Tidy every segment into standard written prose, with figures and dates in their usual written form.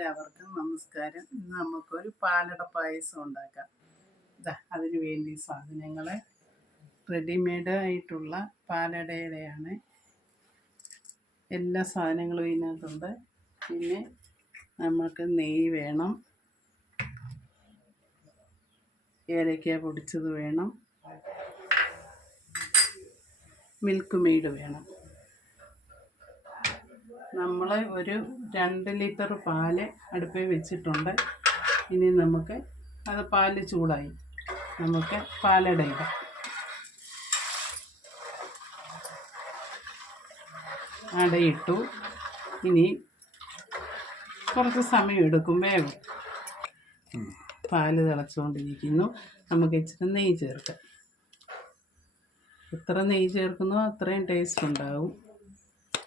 എല്ലാവർക്കും നമസ്കാരം. ഇന്ന് നമുക്കൊരു പാലട പായസം ഉണ്ടാക്കാം. അതിന് വേണ്ടി സാധനങ്ങൾ റെഡിമെയ്ഡ് ആയിട്ടുള്ള പാലടയുടെയാണ്. എല്ലാ സാധനങ്ങളും ഇതിനകത്തുണ്ട്. പിന്നെ നമുക്ക് നെയ്യ് വേണം, ഏലക്ക പൊടിച്ചത് വേണം, മിൽക്ക് മെയ്ഡ് വേണം. നമ്മൾ ഒരു 2 ലിറ്റർ പാല് അടുപ്പിൽ വെച്ചിട്ടുണ്ട്. ഇനി നമുക്ക് പാല് ചൂടായി, നമുക്ക് പാലട ഇടാം. അടയിട്ടു. ഇനി കുറച്ച് സമയം എടുക്കും, വേഗം. പാല് തിളച്ചുകൊണ്ടിരിക്കുന്നു. നമുക്ക് ഇച്ചിരി നെയ്യ് ചേർക്കാം. എത്ര നെയ്യ് ചേർക്കുന്നോ അത്രയും ടേസ്റ്റ് ഉണ്ടാവും.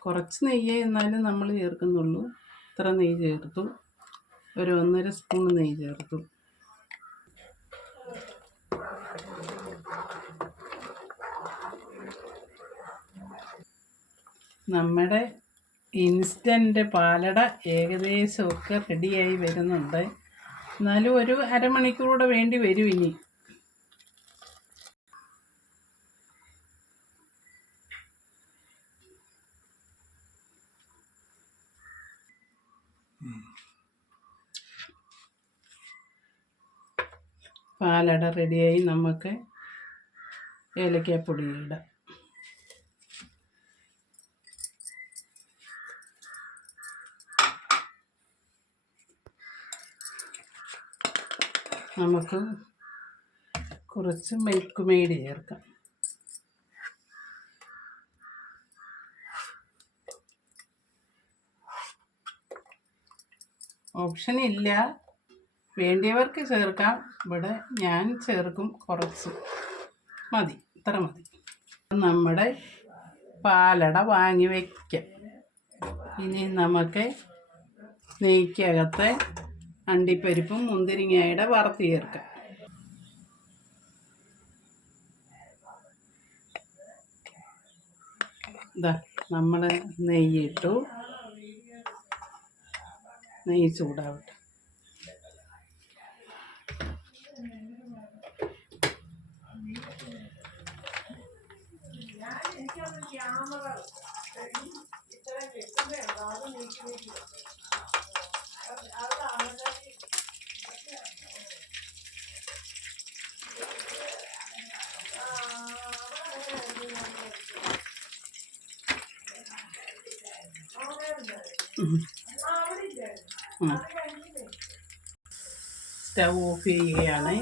കുറച്ച് നെയ്യേ എന്നാലും നമ്മൾ ചേർക്കുന്നുള്ളൂ. ഇത്ര നെയ്യ് ചേർത്തു. ഒരു 1.5 സ്പൂൺ നെയ്യ് ചേർത്തു. നമ്മുടെ ഇൻസ്റ്റൻറ്റ് പാലട ഏകദേശമൊക്കെ റെഡിയായി വരുന്നുണ്ട്. എന്നാലും ഒരു അരമണിക്കൂർ വേണ്ടി വരും ഇനി. പാലട റെഡിയായി. നമുക്ക് ഏലക്കാപ്പൊടി ഇടാം. നമുക്ക് കുറച്ച് മിൽക്ക് മെയ്ഡ് ചേർക്കാം. ഓപ്ഷൻ ഇല്ല, വേണ്ടിയവർക്ക് ചേർക്കാം. ഇവിടെ ഞാൻ ചേർക്കും, കുറച്ച് മതി, ഇത്ര മതി. നമ്മുടെ പാലട വാങ്ങി വയ്ക്കാം. ഇനി നമുക്ക് നെയ്ക്കകത്ത് അണ്ടിപ്പരിപ്പും മുന്തിരിങ്ങയുടെ വറുത്ത് ചേർക്കാം. നമ്മൾ നെയ്യിട്ടു. നെയ്യ് ചൂടാവട്ടെ. സ്റ്റവ് ഓഫ് ചെയ്യുകയാണ്.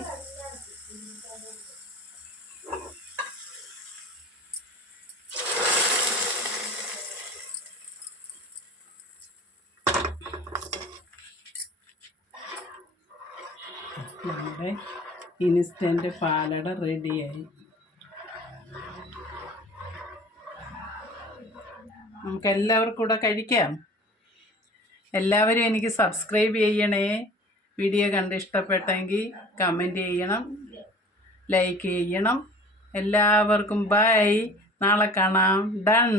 നമ്മുടെ ഇൻസ്റ്റൻറ്റ് പാലട റെഡിയായി. നമുക്ക് എല്ലാവർക്കും കൂടെ കഴിക്കാം. എല്ലാവരും എനിക്ക് സബ്സ്ക്രൈബ് ചെയ്യണേ. വീഡിയോ കണ്ട് ഇഷ്ടപ്പെട്ടെങ്കിൽ കമൻറ്റ് ചെയ്യണം, ലൈക്ക് ചെയ്യണം. എല്ലാവർക്കും ബൈ. നാളെ കാണാം. ഡൺ.